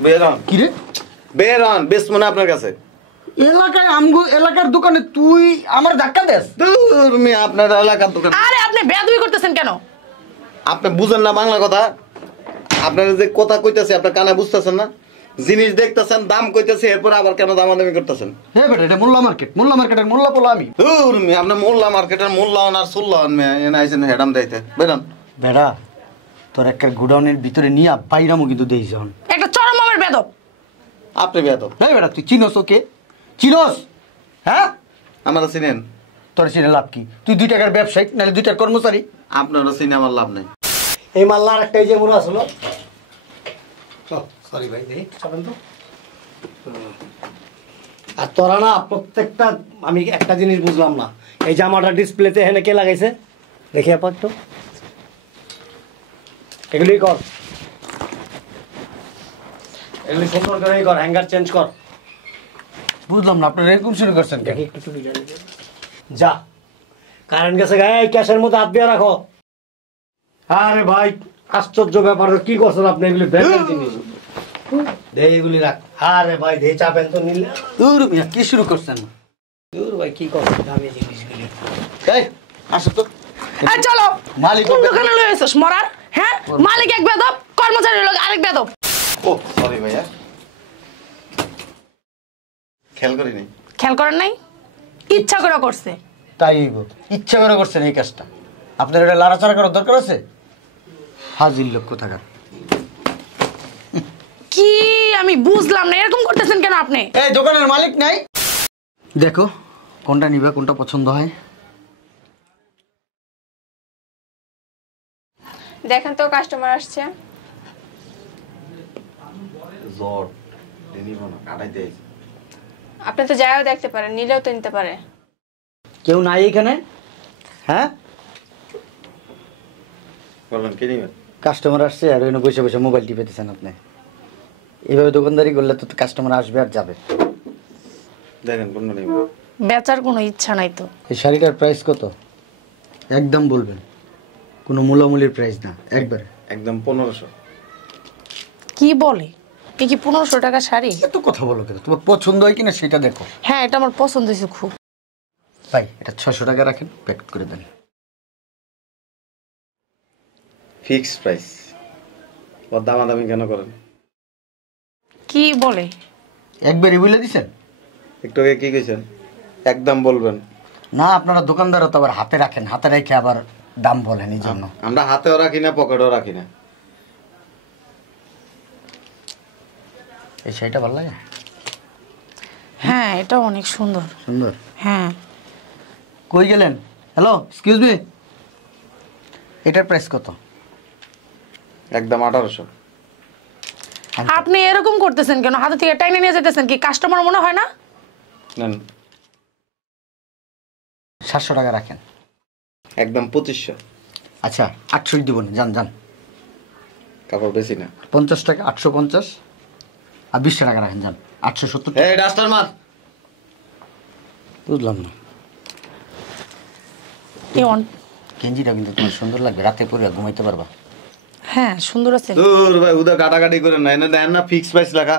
বেরন কি রে বেরন বেশ মনে আপনার কাছে এলাকায় আমগো এলাকার দোকানে তুই আমার ধাক্কা দেস? দূর মি আপনার এলাকার দোকান। আরে আপনি বেয়াদবি করতেছেন কেন? আপনি বুঝেন না বাংলা কথা? আপনার যে কথা কইতাছে আপনার কানে বুঝতেছেন না? জিনিস দেখতেছেন দাম কইতাছে এরপর আবার কেন দামাদামি করতেছেন? হ্যাঁ বেটা এটা মোল্লা মার্কেটের মোল্লা পোলা আমি। দূর মি আপনি মোল্লা মার্কেটের মোল্লান আর সুল্লান মে এনে আইছেন হেডাম দিতে বেরন। বেটা তোর একটা গোডাউনের ভিতরে নিয়ে বাইরামও কিন্তু দেই যখন একটা চরম মামের বেদব। আপনি বেয়াদব। এই বেটা তুই চিনোস ওকে? চিনোস? হ্যাঁ আমারা চিনেন? তোর চিনে লাভ কি? তুই 2 টাকার ব্যবসায়ী নাহলে 2 টাকার কর্মচারী। আপনারা চিনে আমার লাভ নাই। এই মাল্লার একটা যে মোড়া আসলো সরি ভাই দেই চলেন তো। আর তোরা না প্রত্যেকটা আমি একটা জিনিস বুঝলাম না, এই জামাটা ডিসপ্লেতে এখানে কে লাগাইছে দেখি আপাতত তো এগুলি কর, এগুলি সুন্দর করে কর, হ্যাঙ্গার চেঞ্জ কর। বুঝলাম না আপনারা এরকম শুরু করছেন কেন? দেখি একটু টুপি যা কারেন্ট গেছে গায়ে ক্যাশের মধ্যে হাত দিয়ে রাখো। আরে ভাই আশ্চর্য ব্যাপার, কি করছেন আপনি? এগুলি ব্যাংকের জিনিস দে, এগুলি রাখ। আরে ভাই দে চাপেন তো নিলে। দূর মিয়া কি শুরু করছেন? দূর ভাই কি করছেন দামি জিনিসগুলি? এই আসো তো। এই চলো। মালিক কোন দোকানে লয়ে এসেছ মরার? হ্যাঁ মালিক এক বেদব, কর্মচারী লোক আরেক বেদব। ও সরি ভাইয়া, খেয়াল করিনি। খেয়াল করেন নাই? ইচ্ছা করে করছে। তাই ইচ্ছা করে করছেন এই কাজটা? আপনার এটা লাড়াচাড়া করার দরকার আছে? হাজির লোক কোথাকার। কি আমি বুঝলাম না, এরকম করতেছেন কেন আপনি? এই দোকানের মালিক নাই? দেখো কোনটা নিবে, কোনটা পছন্দ হয়। দেখেন তো কাস্টমার আসছে। জোর নিব না কাটাইতে আইছি। আপনি তো যাইও দেখতে পারেন, নিলেও তো নিতে পারে। কেউ নাই এখানে? হ্যাঁ বলবেন কি নিবেন? কাস্টমার আসছে আর ওইখানে বসে বসে মোবাইল টিপেতেছেন আপনি। এইভাবে দোকানদারি করলে তো কাস্টমার আসবে আর যাবে। দেখেন কোনটা নিবেন। বেচার কোনো ইচ্ছা নাই তো। এই শাড়িটার প্রাইস কত? একদম বলবেন, কোনো মূলামূলির প্রাইস না, একবারে একদম 1500। কি বলে? কি কি 1500 টাকা শাড়ি? এত কথা বলো কেন? তোমার পছন্দ হয় কিনা সেটা দেখো। হ্যাঁ এটা আমার পছন্দ হয়েছে খুব। ভাই এটা 600 টাকা রাখেন, প্যাক করে দেন। Fixed price. ওর দামাদামি কেন করেন? কি বলে? একবারই বলে দিছেন? একটু আগে কি কইছেন? একদম বলবেন না আপনারা দোকানদারও তো আবার হাতে রাখেন, হাতে রেখে আবার দাম বলেন এই জন্য। আমরা হাতেও রাখি না পকেটেও রাখি না। এই শাড়িটা ভালো লাগে? হ্যাঁ এটা অনেক সুন্দর। সুন্দর। হ্যাঁ কই গেলেন? হ্যালো এক্সকিউজ মি, এটার প্রাইস কত? একদম 1800। আপনি এরকম করতেছেন কেন? হাতে থেকে টাইনে নিয়ে যেতেছেন, কি কাস্টমার মনে হয় না? নেন 700 টাকা রাখেন। একদম 2500। আচ্ছা 800 দিব না, যান যান। কাপড় বেশি না। 50 টাকা 850 আর 20 টাকা রাখেন, যান 870 টাকা। এই ডাস্টার মার। বুঝলাম না। গেঞ্জিটা কিন্তু তোমার সুন্দর লাগবে, রাতে পরে ঘুমাইতে পারবা। হ্যাঁ সুন্দর আছে। দূর ভাই উদা কাটাকাটি করে না, এনে দেন না ফিক্স প্রাইস লেখা।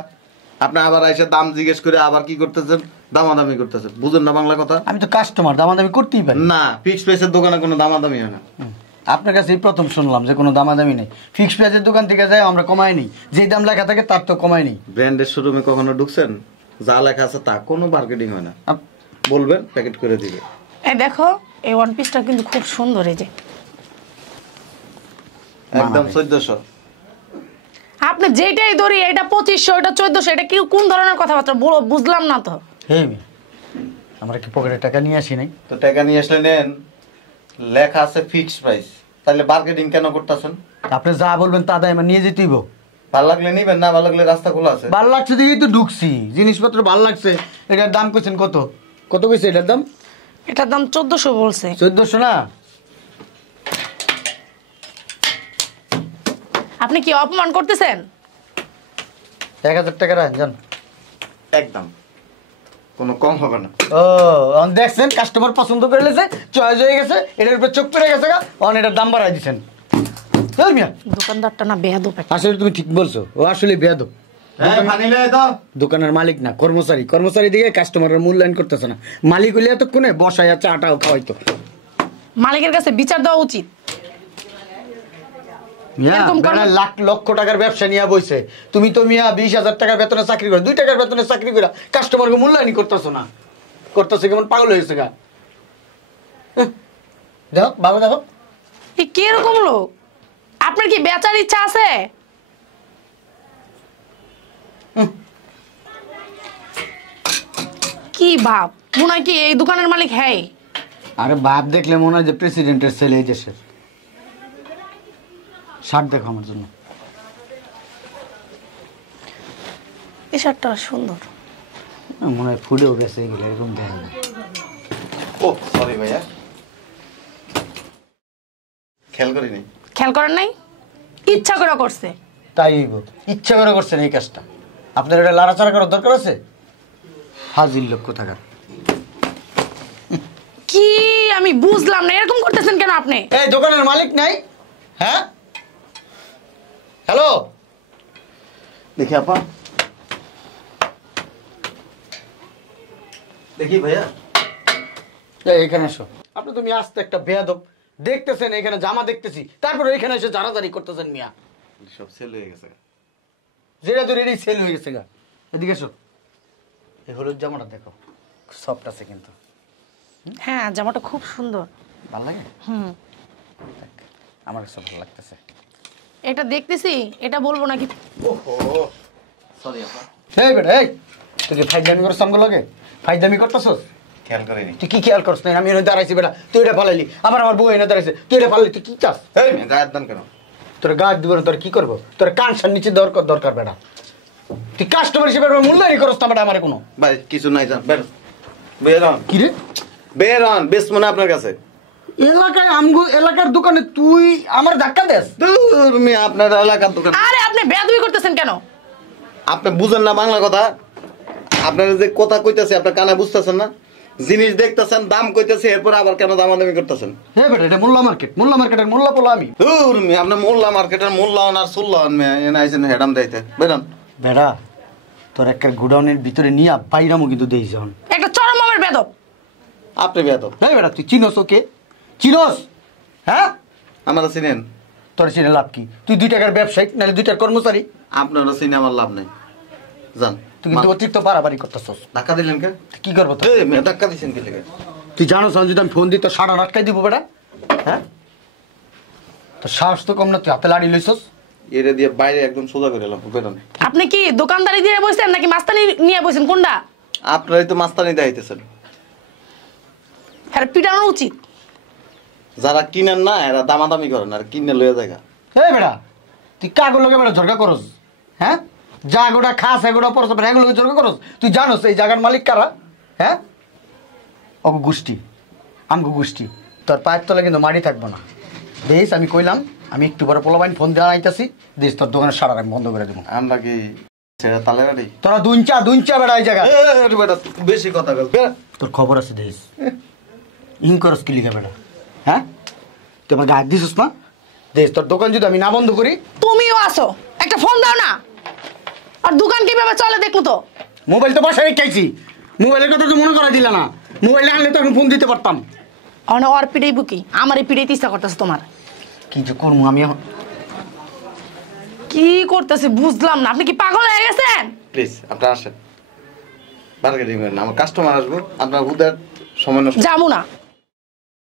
আপনি আবার এসে দাম জিজ্ঞেস করে আবার কি করতেছেন? দামাদামি করতেছেন। বুঝেন না বাংলা কথা? আমি তো কাস্টমার, দামাদামি করতেই পারি না, ফিক্স প্রাইসের দোকানে কোনো দামাদামি হয় না। আপনার কাছে এই প্রথম শুনলাম যে কোনো দামাদামি নেই। ফিক্সড প্রাইসের দোকান থেকে যাই আমরা কমাই নেই, যেই দাম লেখা থাকে তার তো কমাই নেই। ব্র্যান্ডের শোরুমে কখনো ঢুকছেন? যা লেখা আছে তা, কোনো মার্কেটিং হয় না। বলবেন প্যাকেট করে দিবে। এই দেখো এই ওয়ান পিসটা কিন্তু খুব সুন্দর। এই যে একদম 1400। আপনি যেটাই ধরি এটা 2500, এটা 1400, এটা কি কোন ধরনের কথাবার্তা বুঝলাম না তো। হেই আমরা কি পকেটে টাকা নিয়ে আসি নাই? তো টাকা নিয়ে আসলে নেন, লেখা আছে ফিক্সড প্রাইস, তাহলে মার্কেটিং কেন করতেছেন? আপনি যা বলবেন তা দায় আমার নিয়ে যেতেই। ভালো লাগলে নিবেন, না ভালো লাগলে রাস্তা খোলা আছে। ভালো লাগছে দেখেই তো ঢুকছি, জিনিসপত্র ভালো লাগছে। এটার দাম কইছেন কত? কত কইছে এটার দাম? এটার দাম 1400 বলছে। 1400 না? আপনি কি অপমান করতেছেন? 1000 টাকা রাখেন, যান। একদম কোনো কম হবে না। ও দেখছেন কাস্টমার পছন্দ করে লেছে, চয়েস হয়ে গেছে, এটার উপর চোখ পড়ে গেছে, অন এটার দাম বাড়াই দিচ্ছেন। দোকানদারটা না বেয়াদব। আসলে তুমি ঠিক বলছো, ও আসলে বেয়াদব। পানি লয়ে তো দোকানের মালিক না, কর্মচারী। কর্মচারী দিকে কাস্টমারের মূল্যায়ন করতেছে না। মালিক হইলে এতক্ষণে বসায় আছে আটাও খাওয়াইতো। মালিকের কাছে বিচার দেওয়া উচিত। মিয়া এরকম কর- বেড়া লাখ লক্ষ টাকার ব্যবসা নিয়ে বইছে, তুমি তো মিয়া 20,000 টাকার বেতনে চাকরি করো, 2 টাকার বেতনে চাকরি করে কাস্টমারকে মূল্যায়ন করতেছো না। করতেছে কেমন পাগল হয়েছে গা। দেখো বাবা দেখো, এই কিরকম লোক? আপনার কি বেচার ইচ্ছা আছে? কি ভাব, মনে হয় কি এই দোকানের মালিক? হ্যাঁ, আরে বাপ দেখলে মনে হয় যে প্রেসিডেন্টের ছেলে এই দেশের। শার্ট দেখো আমার জন্য। এই শার্টটা সুন্দর। মনে হয় ফুলেও গেছে এগুলো, এরকম দেখে না। ও সরি ভাইয়া, খেয়াল করিনি। খেয়াল করেন নাই? ইচ্ছা করে করছে। তাই হইব, ইচ্ছা করে করছেন এই কাজটা। আপনার এটা লাড়াচাড়া করার দরকার আছে? হাজির লোক কোথাকার। কি আমি বুঝলাম না, এরকম করতেছেন কেন আপনি? এই দোকানের মালিক নাই? হ্যাঁ, হ্যালো, দেখি আপা, দেখি ভাইয়া। এখানে এসো। আপনি তুমি আসতে একটা বেয়াদব দেখতেছেন, এখানে জামা দেখতেছি, তারপরে এখানে এসে জারাজারি করতেছেন মিয়া। সব সেল হয়ে গেছে। যেটা তো রেডি সেল হয়ে গেছে গা। এদিকে এসো, এই হলুদ জামাটা দেখো, সফট আছে কিন্তু। হ্যাঁ, জামাটা খুব সুন্দর। ভালো লাগে? হুম, দেখ, আমার কাছে ভালো লাগতেছে। এটা দেখতেছি, এটা বলবো নাকি? ওহো সরি আপা, এই বেটা, এই তুই কি ফাইজদামি করছ আমগুলোকে? ফাইজদামি করতেছস? খেয়াল করিনি। তুই কি খেয়াল করছ না? আমি এনে দাঁড়াইছি বেটা, তুই এটা ফালাইলি। আবার আমার বউ এনে দাঁড়াইছে, তুই এটা ফালাইলি। তুই কি চাস? এই গায়ের দান কেন? তোর গাছ দিব না, তোর কি করবো? তোর কানসার নিচে দরকার দরকার বেটা। তুই কাস্টমার হিসেবে মূল্যায়ন করছ না বেটা আমার কোনো। ভাই কিছু নাই, যান বের বের হন, কি রে? বের হন, বেশ মনে আপনার কাছে। এলাকায় আমগো এলাকার দোকানে তুই আমার ধাক্কা দেস? দূর মিয়া, আপনার এলাকার দোকান। আরে আপনি বেয়াদবি করতেছেন কেন? আপনি বুঝেন না বাংলা কথা? আপনার যে কথা কইতেছে আপনার কানে বুঝতেছেন না? জিনিস দেখতেছেন, দাম কইতেছে, এরপর আবার কেন দামাদামি করতেছেন? হ্যাঁ বেটা, এটা মোল্লা মার্কেট। মোল্লা মার্কেটের মোল্লা পোলা আমি। দূর মিয়া, আপনি মোল্লা মার্কেটের মোল্লাহন আর সুল্লাহন মিয়া, এনে আইছেন হেডাম দিতে। বেরোন। বেটা তোর একটা গোডাউনের ভিতরে নিয়ে বাইরামও কিন্তু দেই যখন। একটা চরম মামের বেদব। আপনি বেয়াদব। এই বেটা তুই চিনোস ওকে? চিনোস? হ্যাঁ, আমারা চিনেন? তোর চিনে লাভ কি? তুই 2 টাকার ব্যবসায়ী, নাহলে 2 টাকার কর্মচারী। আপনারা চিনে আমার লাভ নাই, যান। তুই কিন্তু অতিরিক্ত বাড়াবাড়ি করতেছস। ধাক্কা দিলেন কে? কি করবো তো? এই মেয়ে ধাক্কা দিছেন কে লেগে? তুই জানোস আমি যদি আমি ফোন দিই তো সারা আটকাই দিব বেটা। হ্যাঁ, তো সাহস তো কম না, তুই হাতে লাড়ি লইছস। এরে দিয়ে বাইরে একদম সোজা করে এলাম। বেরোন। আপনি কি দোকানদারি দিয়ে বসেন নাকি মাস্তানি নিয়ে বসেন? কোনটা? আপনারাই তো মাস্তানি দেখাইতেছেন। হ্যাঁ, পিটানো উচিত। যারা কিনেন না এরা দামাদামি করেন, আর কিনে লয়ে জায়গা। এই বেটা তুই কাগজ লোকে বেটা ঝরকা করস? হ্যাঁ, যা গোটা খাস এগুলো পরস, এগুলো ঝরকা করস। তুই জানোস এই জায়গার মালিক কারা? হ্যাঁ, অগু গোষ্ঠী, আমগো গোষ্ঠী। তোর পায়ের তলে কিন্তু মাটি থাকবো না। দেশ আমি কইলাম, আমি একটু পরে পোলাবাইন ফোন দেওয়া আইতাছি, দেশ তোর দোকানের সারা আমি বন্ধ করে দেবো। আমরা কি ছেড়ে তালে বাড়ি? তোরা দুঞ্চা বেড়া এই জায়গা। বেটা বেশি কথা বল। তোর খবর আছে দেশ, ইন করস কি লিখা বেটা? হ্যাঁ, তুই আমার গায়ে দিছিস না? দেশ তোর দোকান যদি আমি না বন্ধ করি। তুমিও আসো, একটা ফোন দাও না। আর দোকান কিভাবে চলে দেখো তো। মোবাইল তো বাসায় রেখেছি, মোবাইলের কথা তো মনে করা দিলা না। মোবাইলে আনলে তো আমি ফোন দিতে পারতাম। অনে ওর পিড়াইব কি? আমার এই পিড়াইতে ইচ্ছা করতেছে তোমার। কি যে করবো আমি এখন? কি করতেছে বুঝলাম না। আপনি কি পাগল হয়ে গেছেন? প্লিজ আপনারা আসেন, মার্কেটিং করেন। আমার কাস্টমার আসবো, আপনার হুদার সময় নষ্ট। যাবো না,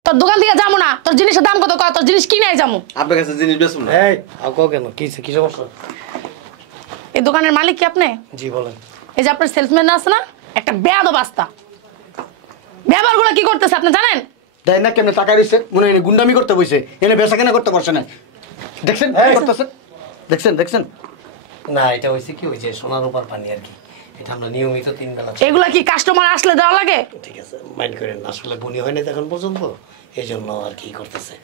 তোর দোকান থেকে যাবো না। তোর জিনিসের দাম কত? তোর জিনিস কিনে যাবো। আপনার কাছে জিনিস বেচুন না। এই আও কেন? কি সমস্যা? এই দোকানের মালিক কি আপনি? জি বলেন। এই যে আপনার সেলসম্যান আছে না, একটা বেয়াদব আস্তা। ব্যবহারগুলো কি করতেছে আপনি জানেন? দেয় না কেমনে টাকা দিচ্ছে, মনে হয় গুন্ডামি করতে বসে, এনে বেচা কেনা করতে পারছে না। দেখছেন কি করতেছে? দেখছেন না, এটা হয়েছে কি, ওই যে সোনার উপর পানি আর কি। এটা আমরা নিয়মিত 3 বেলা। এগুলা কি কাস্টমার আসলে দেওয়া লাগে? ঠিক আছে, মাইন্ড করেন না, আসলে বনি হয় না এখন পর্যন্ত, এই জন্য আর কি করতেছে।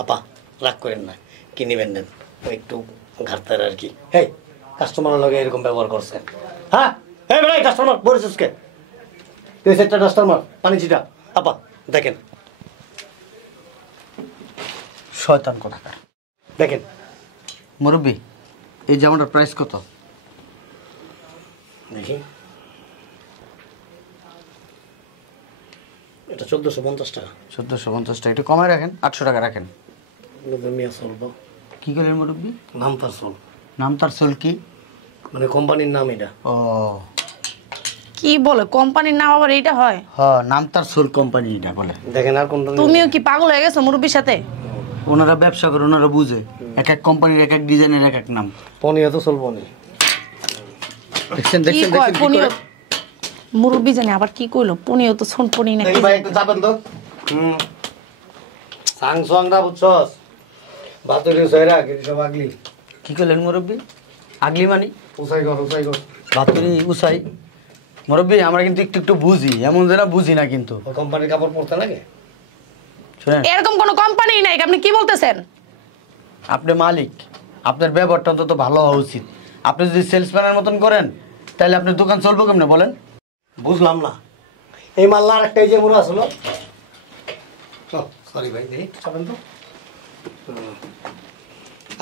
আপা রাগ করেন না, কি নেবেন নেন, ও একটু ঘাটতার আর কি। এই কাস্টমারের লগে এরকম ব্যবহার করছে? হ্যাঁ, এই বেড়াই কাস্টমার বলেছিস কে? তুই একটা কাস্টমার পানি চিটা। আপা দেখেন, শয়তান কোথাকার। দেখেন মুরব্বি, এই জামাটার প্রাইস কত? দেখি এটা 1450 টাকা। 1450 টাকা, একটু কমায় রাখেন, 800 টাকা রাখেন। মিয়া চলবো কি করেন মুরব্বী? নাম তার চল, নাম তার সোল কি? মানে কোম্পানির নাম এটা। ও কি বলে কোম্পানির নাম আবার এইটা হয়? হ্যাঁ, নাম তার সোল কোম্পানি এটা বলে। দেখেন আর কোনটা তুমিও কি পাগল হয়ে গেছো মুরব্বির সাথে? ওনারা ব্যবসা করে, ওনারা বুঝে এক এক কোম্পানির এক এক ডিজাইনের এক এক নাম। পনিয়া তো চলবো না। দেখছেন কি দেখছেন কয় দেখছেন কি পনিও? করে? মুরব্বি জানি আবার কি কইলো, পনিও তো শোন পনি না দেখি ভাই একটু যাবেন তো। সাংসংরা বুঝছস, বাতুরি সয়রা কি সব আগলি। কি করলেন মুরব্বী? আগলি মানি উসাই কর। বাতুরি উসাই। মুরব্বী আমরা কিন্তু একটু একটু বুঝি, এমন যে না বুঝি না কিন্তু। ওই কোম্পানির কাপড় পরতে লাগে। শুনেন, এরকম কোনো কোম্পানি নাই, আপনি কি বলতেছেন? আপনি মালিক, আপনার ব্যবহারটা অন্তত ভালো হওয়া উচিত। আপনি যদি সেলসম্যানের মতন করেন তাহলে আপনার দোকান চলবো কেমনে বলেন? বুঝলাম না এই মাল্লার একটা এই যে মোড়া আসলো। সরি ভাই, দেখি চাবেন তো।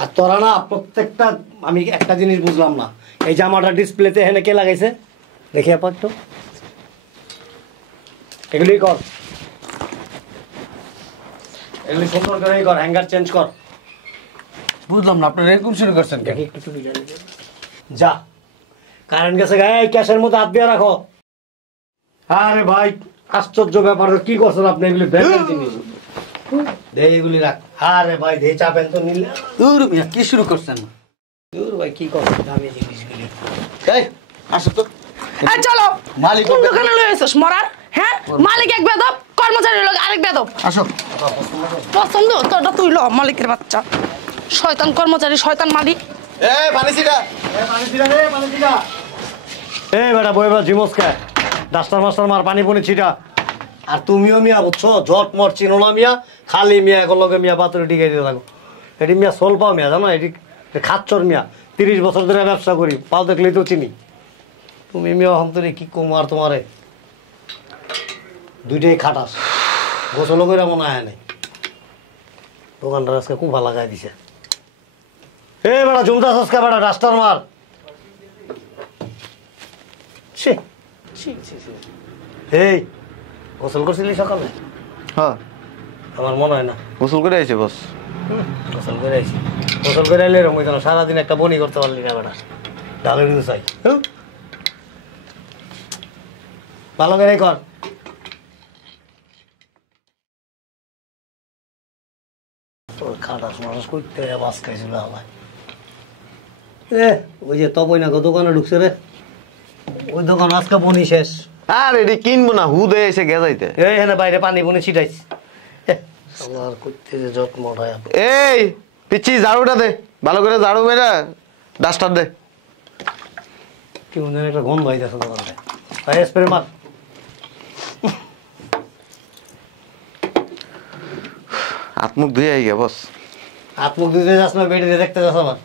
আর তোরা না প্রত্যেকটা, আমি একটা জিনিস বুঝলাম না, এই জামাটা ডিসপ্লেতে এখানে কে লাগাইছে দেখি আপাতত তো। এগুলি কর, এগুলি সুন্দর করে কর, হ্যাঙ্গার চেঞ্জ কর। বুঝলাম না আপনারা এরকম শুরু করছেন কেন? দেখি একটু যা, কারেন্ট গেছে গায়ে, ক্যাশের মধ্যে হাত দিয়ে রাখো। আরে ভাই আশ্চর্য ব্যাপার, কি করছেন আপনি? এগুলি ব্যাংকের জিনিস, দে এগুলি রাখ। আরে ভাই দে চাপেন তো নিলে। দূর মিয়া, কি শুরু করছেন? দূর ভাই কি করছেন দামি জিনিসগুলি। এই আসো তো। এই চলো, মালিক কোন হবে। দোকানে লয়ে এসেছ মরার? হ্যাঁ, মালিক এক বেদব, কর্মচারী লোক আরেক বেদব। আসো। পছন্দ তোটা তুই ল, মালিকের বাচ্চা, শয়তান কর্মচারী, শয়তান মালিক। এই ফানিসিটা এই বেটা বইবা জিমসকা ডাস্টার মাস্টার মার পানি পুনি ছিটা। আর তুমিও মিয়া বুঝছো, জট মট চিনো না মিয়া, খালি মিয়া এখন লগে মিয়া পাত্রে টিকে দিতে থাকো। এটি মিয়া সোল পাও মিয়া, জানো এটি খাচ্চর মিয়া, 30 বছর ধরে ব্যবসা করি, পাও দেখলেই তো চিনি। তুমি মিয়া হন্তরে কি কুমার তোমারে দুইটাই খাটাস, গোসলও করে মনে হয় নাই। দোকানটার আজকে খুব ভালো লাগাই দিছে। এ বেটা জমদাস আজকে বেটা ডাস্টার মার। ছি, এই গোসল করছিলি সকালে? হ্যাঁ, আমার মনে হয় না। গোসল করে আইছে বস। গোসল করে আইছি, গোসল করে আইলে এরকম হইতো না। সারাদিন একটা বনি করতে পারলি না বেটা, ডালের কিন্তু চাই। ভালো করে কর। খাটাস মাটাস করতে বাস খাইছিল আমার। ওই যে তপই না দোকানে ঢুকছে রে, ওই দোকান আজকে বনি শেষ। আর এটি কিনবো না, হুদে এসে গেজাইতে। এই হেনে বাইরে পানি বনি ছিটাইছি। আমার করতে যে যত মরায়। এই পিচ্ছি ঝাড়ুটা দে, ভালো করে ঝাড়ু মেরা ডাস্টার দে। কি মনে হয় একটা গন্ধ হইতেছে দোকানটা। ভাই স্প্রে মার। হাত মুখ ধুয়ে আই গে বস। হাত মুখ ধুতে যাস না, বেডে দেখতে যাস আবার।